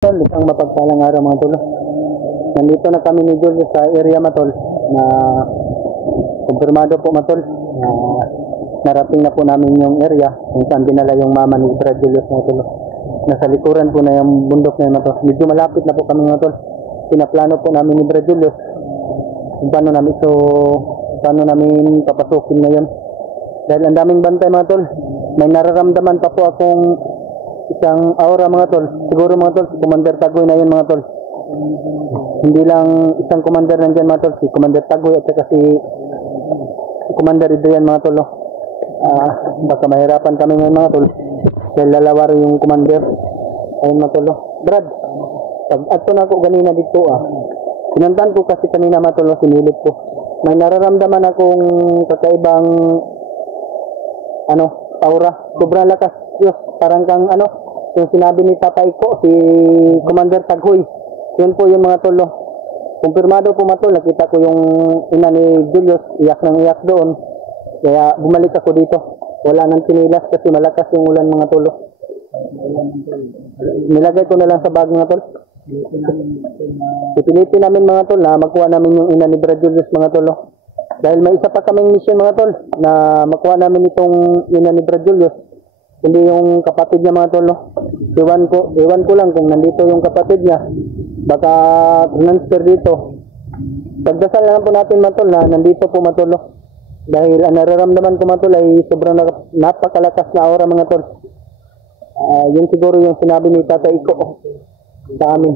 Tol, isang mapagpalang araw mga tol. Nandito na kami ni Julius sa area matol na kumpirmado po matol na narating na po namin yung area kung saan dinala yung mama ni Brad Julius mga tol. Nasa likuran po na yung bundok na yun matol. Medyo malapit na po kami mga tol. Pinaplano po namin ni Brad Julius kung paano namin papasukin ngayon. Dahil ang daming bantay mga tol. May nararamdaman pa po akong isang aura mga tol. Siguro mga tol, si Commander Tagoy na yun mga tol. Hindi lang isang commander nandyan mga tol. Si Commander Tagoy at saka si Commander Adrian mga tol. Baka mahirapan kami ngayon mga tol. Dahil lalawar yung commander. Ayun mga tol. Brad, pag-ato na ako ganina dito Pinantan ko kasi kanina mga tol, sinilip ko. May nararamdaman akong kakaibang aura. Sobrang lakas. Diyos, parang kang yung sinabi ni Tatay ko, si Commander Taghoy. Yun po yung mga tolo. Kumpirmado po matol, nakita ko yung ina ni Julius, iyak ng iyak doon. Kaya bumalik ako dito. Wala nang tinilas kasi malakas yung ulan mga tolo. Nilagay ko na lang sa bag mga tol. Ipilitin namin mga tol na makuha namin yung ina ni Brad Julius mga tolo. Dahil may isa pa kaming mission mga tol na makuha namin itong ina ni Brad Julius. Hindi yung kapatid niya mga tol. Iwan ko lang kung nandito yung kapatid niya. Baka transfer dito. Pagdasal lang po natin mga tol na nandito po mga tol. Dahil ang nararamdaman ko mga tol ay sobrang napakalakas na aura mga tol. Yun siguro yung sinabi ni Tatay ko sa amin.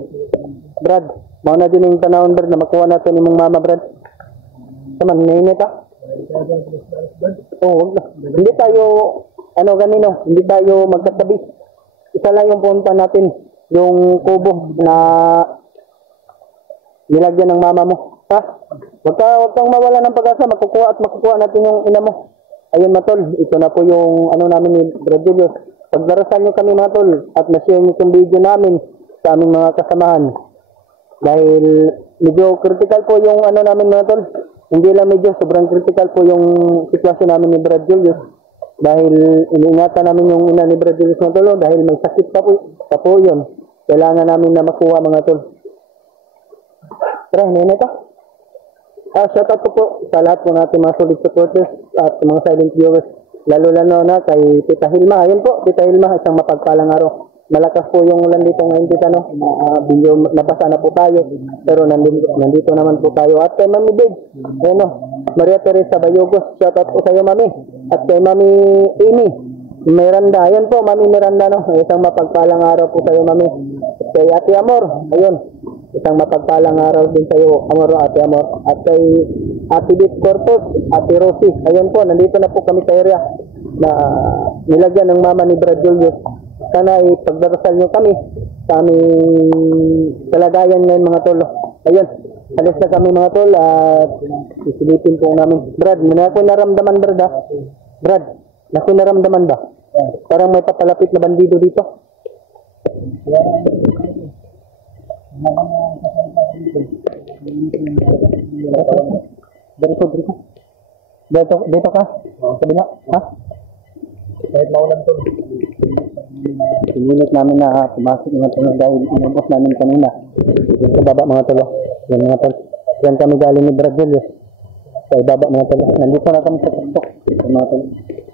Brad, mauna din yung panahon Brad na makuha natin yung mama Brad. Saman, nainit wag na. Hindi tayo hindi tayo magkatabi. Isa lang yung punta natin, yung kubo na nilagyan ng mama mo. Huwag kang mawala ng pag-asa, makukuha natin yung ina mo. Ayun matol, ito na po yung namin ni Brad Julius. Pagdarasal nyo kami matol at na-share nyo yung video namin sa aming mga kasamahan. Dahil medyo critical po yung namin mga tol. Hindi lang medyo, sobrang critical po yung sitwasyon namin ni Brad Julius. Dahil iniingatan namin yung ina ni Brad Julius mga tol. Dahil may sakit pa po yun. Kailangan namin na makuha mga tol. Tara, nene ka. Shout out po sa lahat ng ating mga solid supporters at mga silent viewers. Lalo na kay Tita Hilma. Ayun po, Tita Hilma, isang mapagpalang araw. Malakas po yung ulan dito ngayon dito nabasa na po tayo pero nandito naman po tayo at kay Mami Dave Maria Teresa Bayogos, shout out po sa iyo Mami at kay Mami Amy Miranda, ayun po Mami Miranda isang mapagpalang araw po sa iyo Mami at kay Ate Amor, ayun isang mapagpalang araw din sa iyo Ate Amor at kay Ate Bit Corpus, Ate Rosie, ayun po nandito na po kami sa area na nilagyan ng mama ni Brad Julius. Sana ay pagdarasal nyo kami sa aming kalagayan ngayon mga tol. Ayun, alis na kami mga tol at isilipin po namin. Brad, may ako naramdaman Brad Brad, ako naramdaman ba? Parang may papalapit na bandido dito. Dito ka? Kabila? Kahit maulan tol. Pininit namin na pumasok mga tol dahil inubos namin kanina sa baba mga tol. Yan mga tol. Yan kami galing ni Brad Julius sa ibaba mga tol. Nandito na kami sa tuktok mga tol.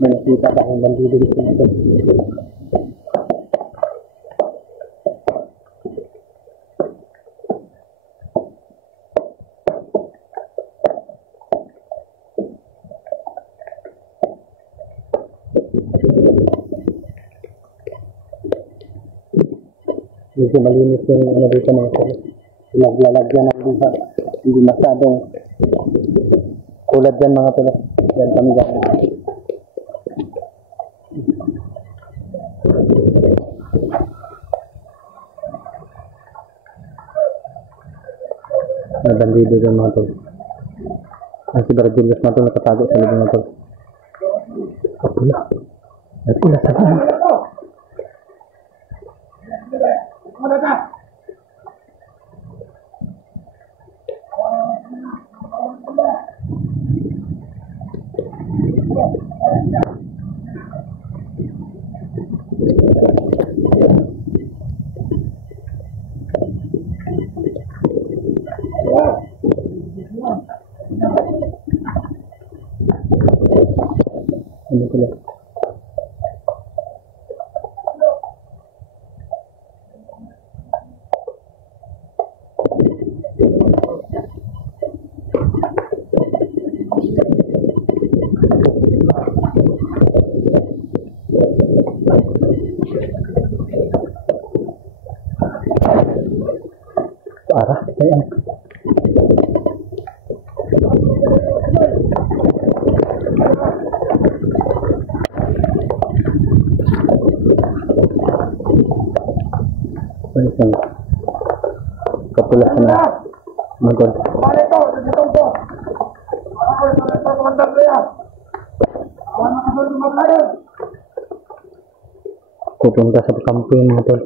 May nakita ba ang bandido dito mga tol. Medyo malinis yung dito mga tol. Pinaglalagyan ng liha. Hindi masyadong kulad yan mga tol. Yan kami gano'n. May bandido yan mga tol. Ang si Brad Julius mga tol nakatago sa libang mga tol. Kapula. May pula sa daan. Parah. Ayan. Ayan. Kapulas na. Magod. Pupunta sa kampo yung mga tol.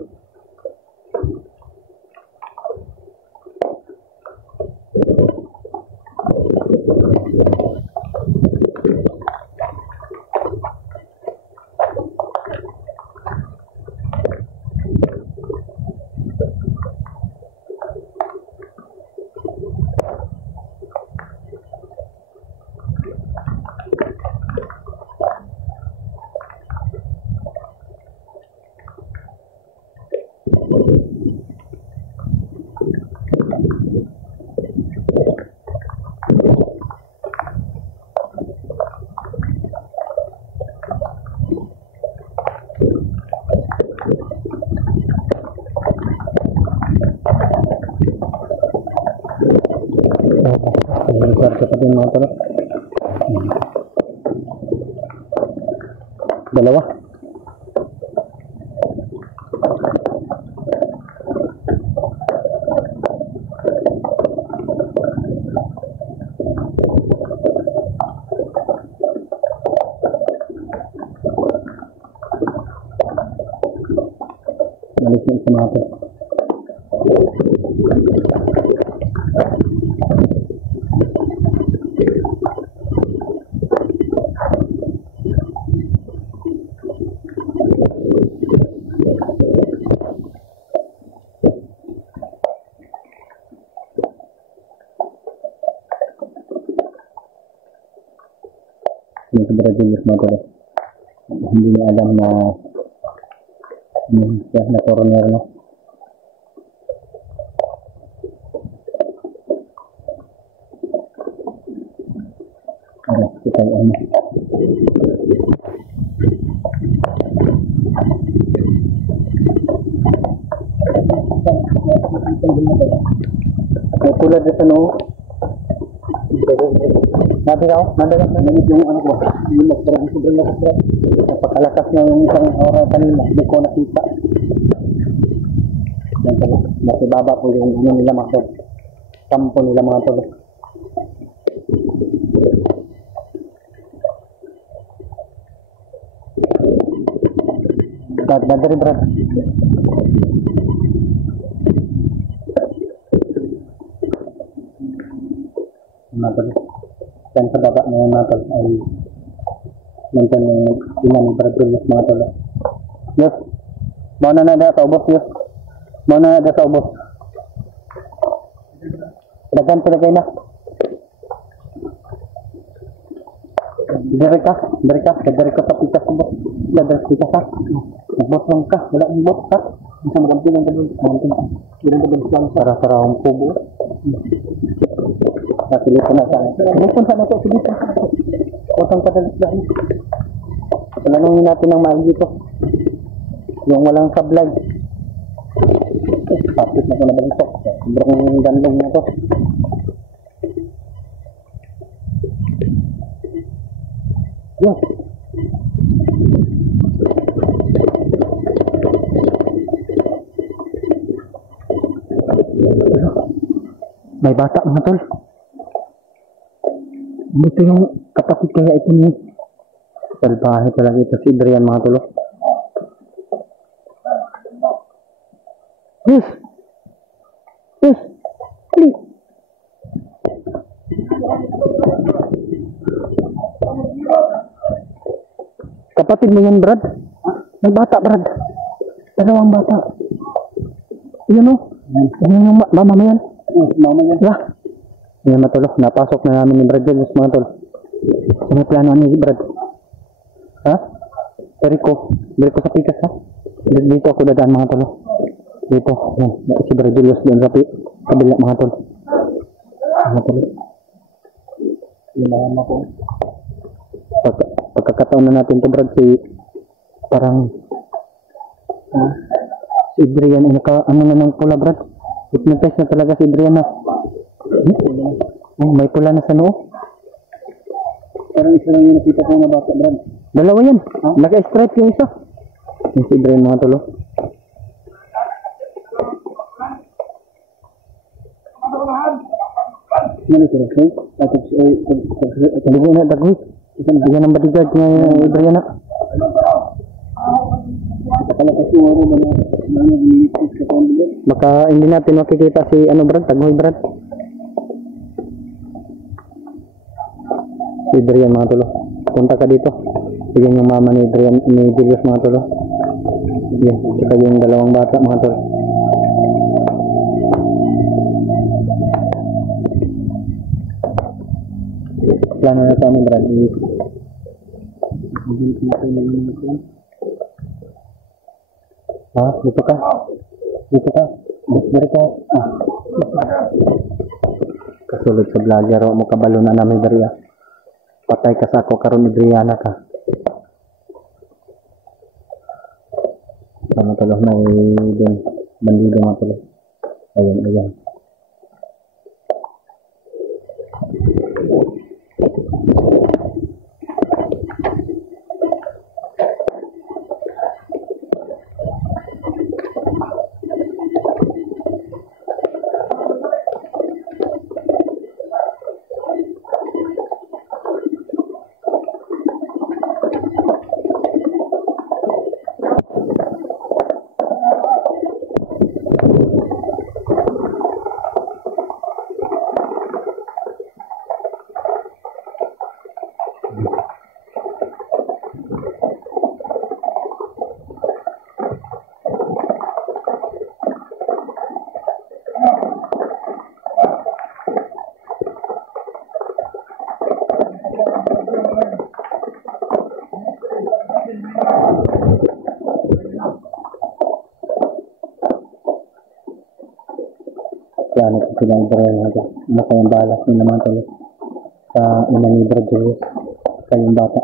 Kwarto pa din mga tol. Dalawa. Malis yung isa mga tol. Yung sa Brazil mga tol. Hindi na alam na na coroner na. Kita ano. May tulad dito no. Nanti yung ano ko. Yung sobrang lakas. Napakalakas na yung isang oras kanina. Hindi ko nakita. Yan pala. Matibaba po yung ano nila mga tol. Kampo nila mga tol. Dari berat. Mga tol. Yan sa baba na yung mga tol ay nandiyan yung ina ng Brazil mga tol. Yes. Mauna na sa ubos yes. Mauna na sa ubos. Dagan sila kayo na. Dari ka sa pitas ubos. Dari pitas ha. Nagbos lang ka. Wala ang bos ha. Isa magampi lang ka. Kira ka bos lang. Sara-sara ang kubo. Telepon na sana. Telepon sana po. Utang padalas dahil. Tanungin natin ng maigi dito. Yung walang sablay. Kapit na ko na balitok. Sobrang gandong na to. Yes. May bata mga tol. Buto yung kapatid kaya ito ni salbahe talaga ito si Adrian mga tol. Yes. Yes. Please. Kapatid mo yan, Brad? May bata, Brad. Dalawang bata. Yan o. Yan yung mama mo yan. Mama yan. Yeah. Yan matulog. Napasok na namin ni Brad Julius mga tol. Ano plano ni Brad? Ha? Dito sa pikas ha? Dito ako dadaan mga tol. Dito. Yan. Si Brad Julius doon sa kabila mga tol. Mga tol. Yan naman ako. Pagkakataon na natin to Brad si parang Si Adrian ay ano na ng pula, Brad. Hypnotize na talaga si Adrian na. Oh, may pula na sa noo. Parang isa lang yung nakita ko na bata, Brad. Dalawa yan. Naka-stripe yung isa. Yung si Adrian mga tulo. Mali sila, okay? Bigyan na dagoy. Bigyan ng bodyguard nga yung Adrian na. Akala kasi waro ba na nag-iipis ka pa ang bigat? Baka hindi natin makikita si Brad, Tagoy Brad. Si Adrian mga tulo. Punta ka dito. Bigyan yung mama ni Adrian, ni Julius mga tulo. Yan, saka yung dalawang bata mga tulo. Plano na sa amin, Brad. Ha? Dito ka? Dito ka? Dito ka? Kasulod sa vlogger o mo kabalo na namin Daria. Patay ka sa ako karon Adriana ka. Sama tuloy na din bandido mga tuloy. Ayan. Plano ko silang Adrian natin. Ano kayang balas nyo naman tuloy sa ina ni Brad Julius. Kayong bata.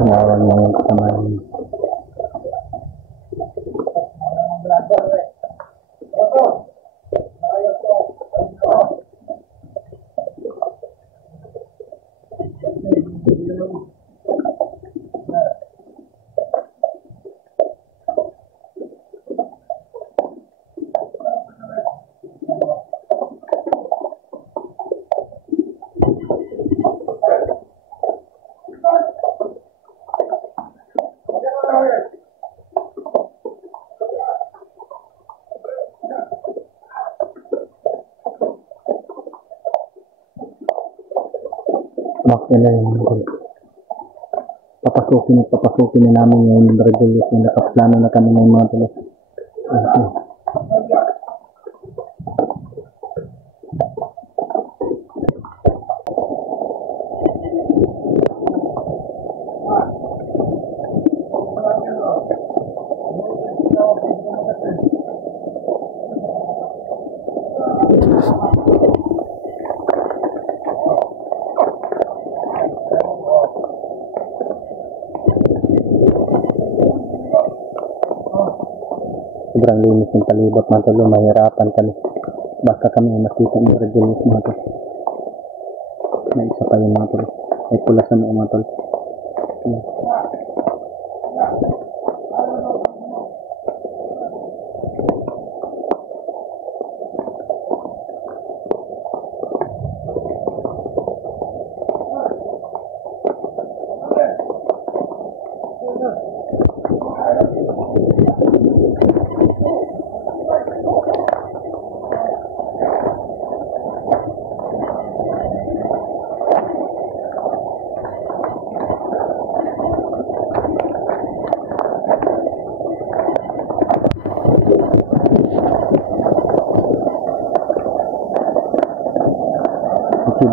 Ngawan mo yung kasamahan. Bakit na yung mga papasukin na namin yung Brad Julius na nakaplano na kami ng mga tulos. Okay. Sobrang linis ng palibot mga tol, mahirapan kami. Baka kami makita ng Brad Julius mga tol. May isa pa yun mga tol. May pula sa noo mga tol.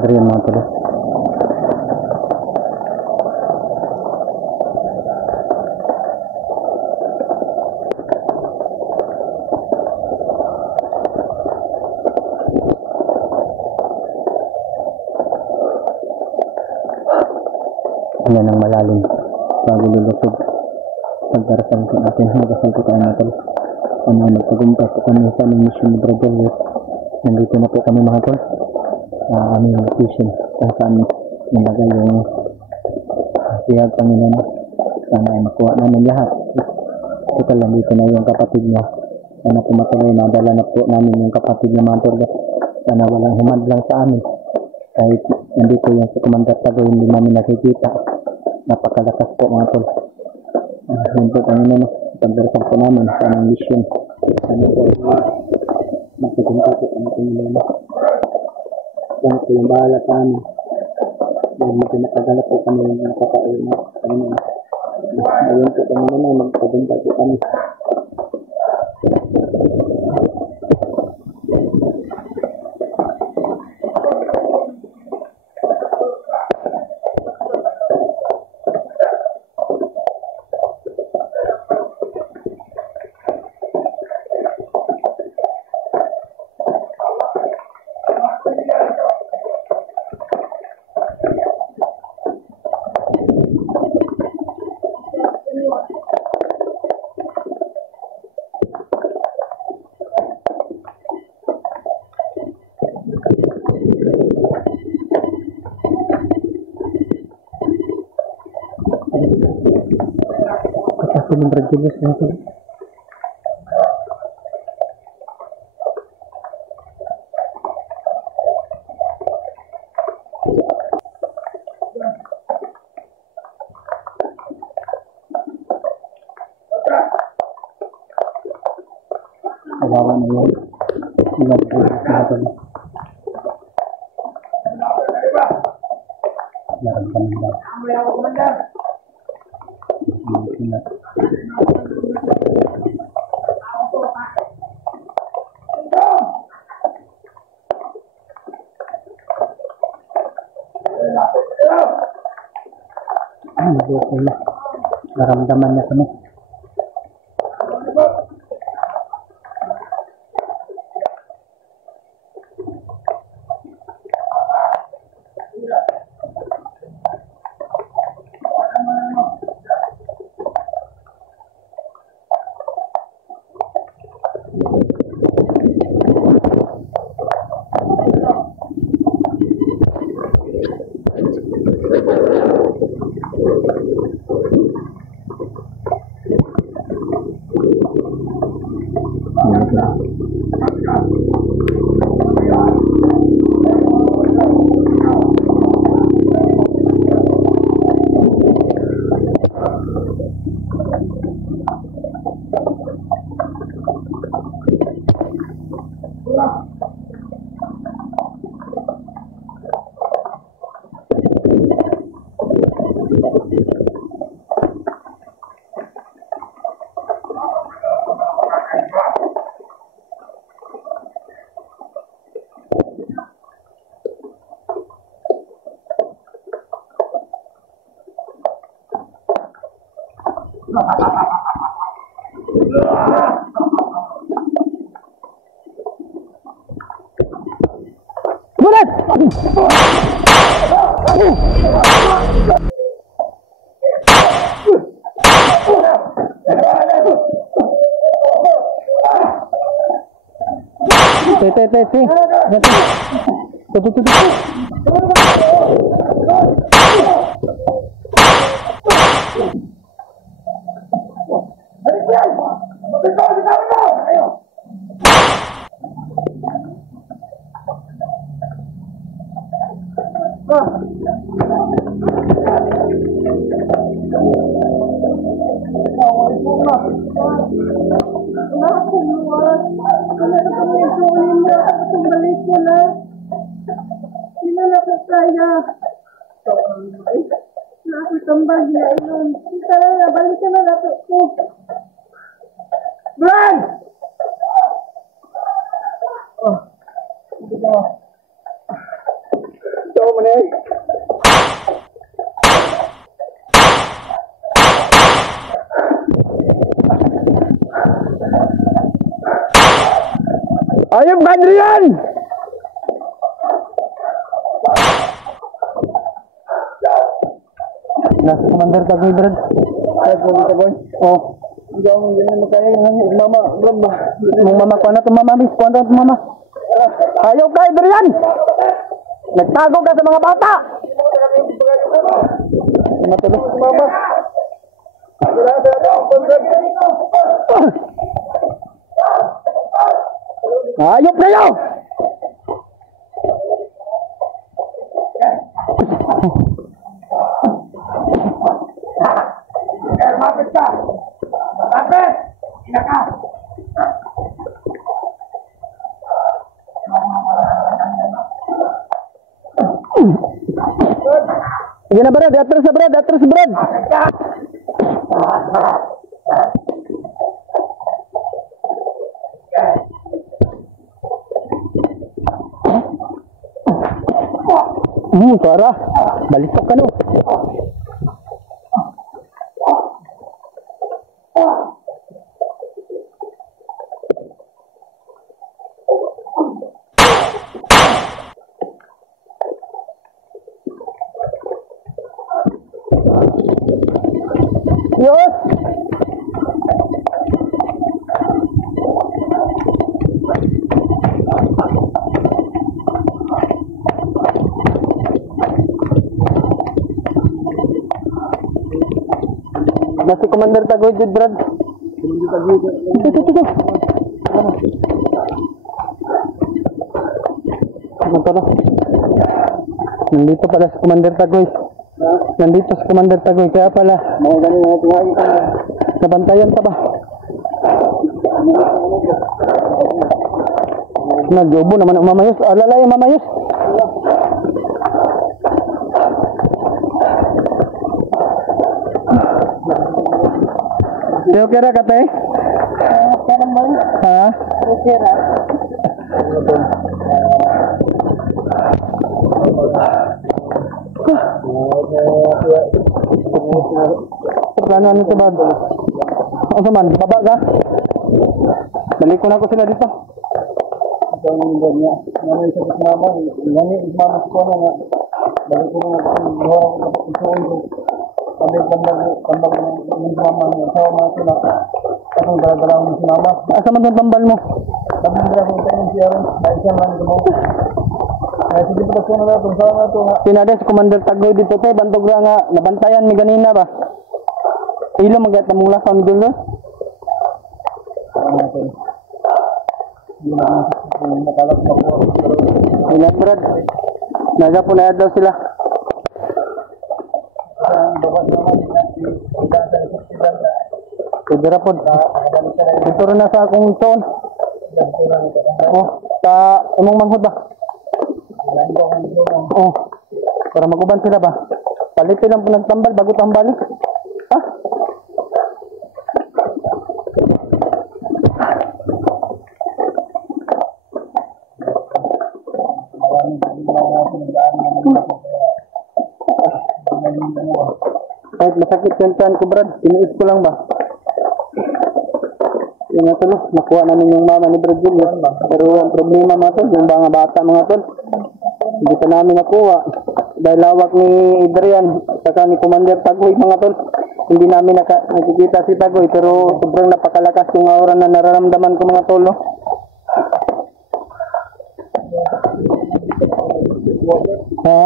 Vlogger yan mga tol. Ayan ang malalim bago lulusog. Pagdarasal ko natin, magdasal ko tayo mga tol. Magtagumpay po kami sa aming mission ni Brother Elliot. Nandito na po kami mga tol sa aming location kung saan nilagay yung siyag Panginoon. Sana ay makuha namin lahat. Ito lang, dito na yung kapatid niya. Sana pumatuloy, nadala na po namin yung kapatid niya mga tol. Sana walang humadlang sa amin. Kahit nandito yung si Commander Tago, hindi namin nakikita. Napakalakas po mga tol. Yun po Panginoon, pagdarasal po namin sa aming mission. Sana po ay magsikunta po ang Panginoon. Sana po yung bahala sa amin. Dahil medyo nakagala po kami yung nakakauwi na Panginoon. Ayun po Panginoon, magsikunta po kami. Kasi ng Bradilos na ito. Kawawa na yun. Bradilos na ito. Naramdaman ba? Okay na. Naramdaman na kami. Bulat! Ayop ka, Adrian! Nasa commander Tagoy, Brad. Tagoy. Oh. Hindi ako ganyan makaya ng mama. Brad ba? Yung mama ko na to, mama, miss. Kuha na to, mama. Ayop ka, Adrian! Nagtago ka sa mga bata! Matulog. Mama. Ayop kayo! Mapit ka! Mapit! Ina ka! Sige na, Brad. Atras na, Brad. Atras, Brad. Suara. Balitok ka, no? Yos! Nasi Commander Tagoy, Jude, Brad. Ito. Ito na. Nandito pala si Commander Tagoy. Nandito si Commander Tagoy. Kaya pala, Mga ganun mga tingahin ka. nabantayan pa ba? Nagyobo naman ang mamayos. Alalay ang mamayos. Di okay ra kate? Kaya naman. Ha? Okay ra. Plano ano ito ba? Ano man? Baba ka? Balik ko na ako sila dito. Ito ang nindog niya. Ngayon sa mama. Ngayon mama ko na nga. Balik ko na nga. Buha ko sa isuon ko. Sabi tambag ng mama niya. Sawa mga sila. Akong dala-dala mo si mama. Asa man yung tambal mo? Sabi nila kung tayo siya rin. Dahil siya man mo. Ay, sige pa ko na lang. Kung saan na ito nga. Pinada si Commander Tagoy dito tayo. Bantog ra nga. Nabantayan mi ganina ba? Ilo magkata mong lasan dito. Nakalap mo po. Ilan, Brad? Naga po na daw sila. Ang bawas naman. Idasan sa festival na. Kudira po. Dito rin na sa akong toon. Oh, sa imong manghod ba? Oh, para maguban sila ba? Palitin lang po nagtambal bago tambali. Ha? Kahit masakit yung tiyan ko, Brad, tiniis ko lang ba? Yung nga tol, nakuha namin yung mama ni Brad Julius. Pero ang problema mga tol, yung mga bata mga tol, hindi pa namin nakuha. Dahil lawak ni Adrian, saka ni Commander Tagoy mga tol, hindi namin nakikita si Tagoy. Pero sobrang napakalakas yung aura na nararamdaman ko mga tol. No? Ha?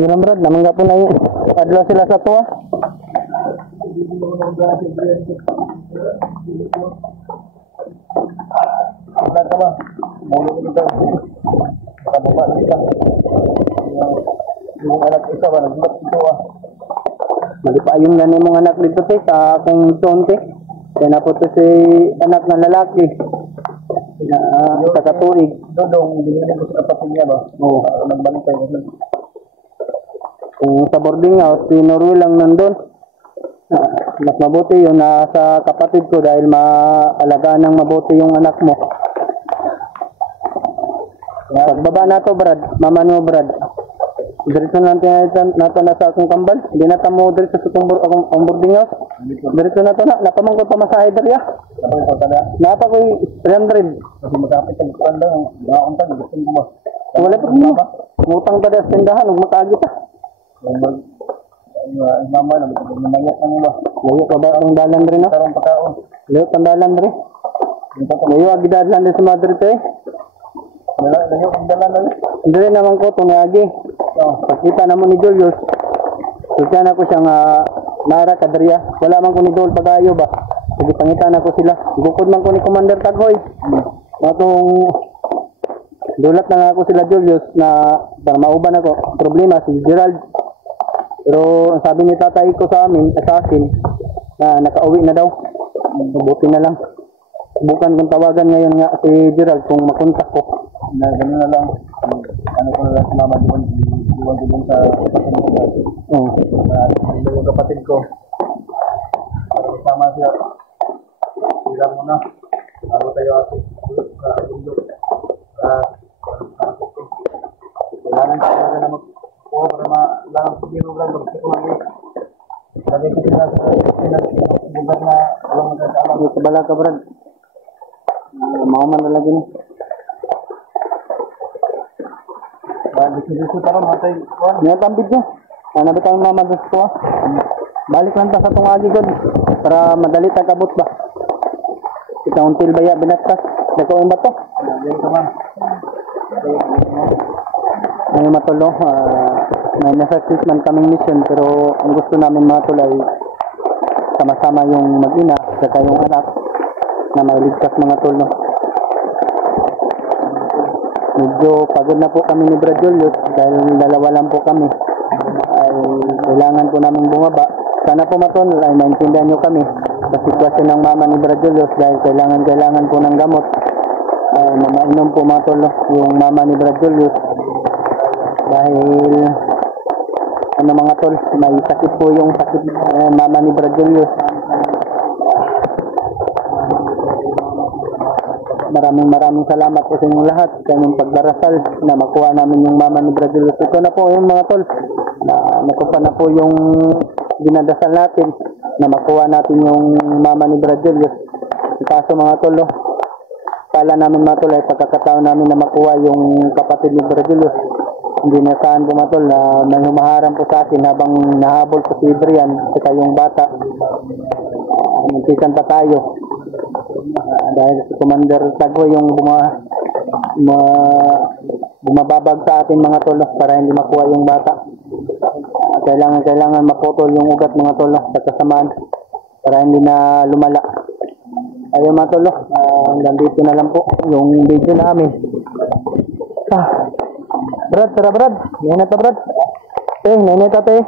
Yun ang Brad, naman nga po na yun. Adlaw sila sa tuwa. Wala ka ba? Mulo ko nito. Kababa na siya. Yung anak isa ba? Nagbat ito ah. Mali pa yung ganun mong anak dito te, sa akong tonte. Kaya na po to si anak ng lalaki. Sa katuig. Dodong, binili ko sa kapatid niya ba? Oo. Nagbalik tayo. Kung sa boarding house, si Norway lang nandun. Mas mabuti yun sa kapatid ko dahil maalagaan ng mabuti yung anak mo. Pagbaba na to, Brad. Mama mo, Brad. Diretso na nato na sa akong kambal. Di na tamo diretso sa akong boarding house. Diretso na to na. Napamangkot pa masahe dari ah. Kapag ikaw talaga. Napa ko 300. Kasi magkapit sa bukan lang. Mga untag, gusto ko ba? Wala pa mo. Ngutang pa sa tindahan. Huwag makaagi pa. Mama na, namayat na mo ba? Layo pa ba ang dalan rin no? Karang pagkaon. Layo pa ang dalan rin. Layo agidadlan din sa Madrid eh. Layo ang dalan lang. Hindi rin naman ko itong nagi. Pagkita naman ni Julius. Sultan ako siyang Nara Kadria. Wala man ko ni Dol pag-ayo ba? Sige pangitan ako sila. Gukod man ko ni Commander Taghoy. Matong dulat na nga ako sila Julius na para mauban ako. Problema si Gerald. Pero ang sabi ni tatay ko sa akin na nakauwi na daw. Mabuti na lang. Subukan kong tawagan ngayon nga si Gerald kung makontak ko. Ganun na lang. Ano ko na lang si mama doon. Iwan ko doon sa kapatid ko. Yung kapatid ko. Para kasama siya. Sila muna. Ano tayo ako. Kailangan ko talaga na magkuha para malangang pagbinog lang. Magkukuhan eh. Lagi ko sila sa bugat na walang magkakaalam. Ito bala ka Brad. Mauman na lagi ni. Dito taron matay kuan. Niya tambid niya. Ano ba tayong mama sa tuwa? Balik lang ta sa tong agi god para madali ta kabot ba. Kita until baya binaktas. Dako ang bato. Yan ka man. Ano matulo, may nasa-success man kaming mission pero ang gusto namin mga tulay sama-sama yung mag-ina saka yung anak na may ligtas mga tulo. Medyo pagod na po kami ni Brad Julius dahil dalawa lang po kami. Ay kailangan po namin bumaba. Sana po matol ay maintindihan nyo kami sa sitwasyon ng mama ni Brad Julius dahil kailangan po ng gamot. Ay mamainom po matol yung mama ni Brad Julius dahil ano mga tol, may sakit po yung sakit mama ni Brad Julius. Maraming salamat po sa inyong lahat sa inyong pagdarasal na makuha namin yung mama ni Brad Julius. Ito na po yung mga tol na nakuha na po yung dinadasal natin na makuha natin yung mama ni Brad Julius. Kaso mga tol, pala namin mga tol ay pagkakataon namin na makuha yung kapatid ni Brad Julius. Hindi na saan po mga tol na may humaharang po sa akin habang nahabol po si Adrian at yung bata. Muntikan pa tayo. Dahil si Commander Taghoy yung bumababag sa atin mga tol para hindi makuha yung bata. Kailangan maputol yung ugat mga tol sa kasamaan para hindi na lumala. Ayun mga tol, hanggang dito na lang po yung video namin. Brad, tara Brad. Nainita Brad. Nainita te.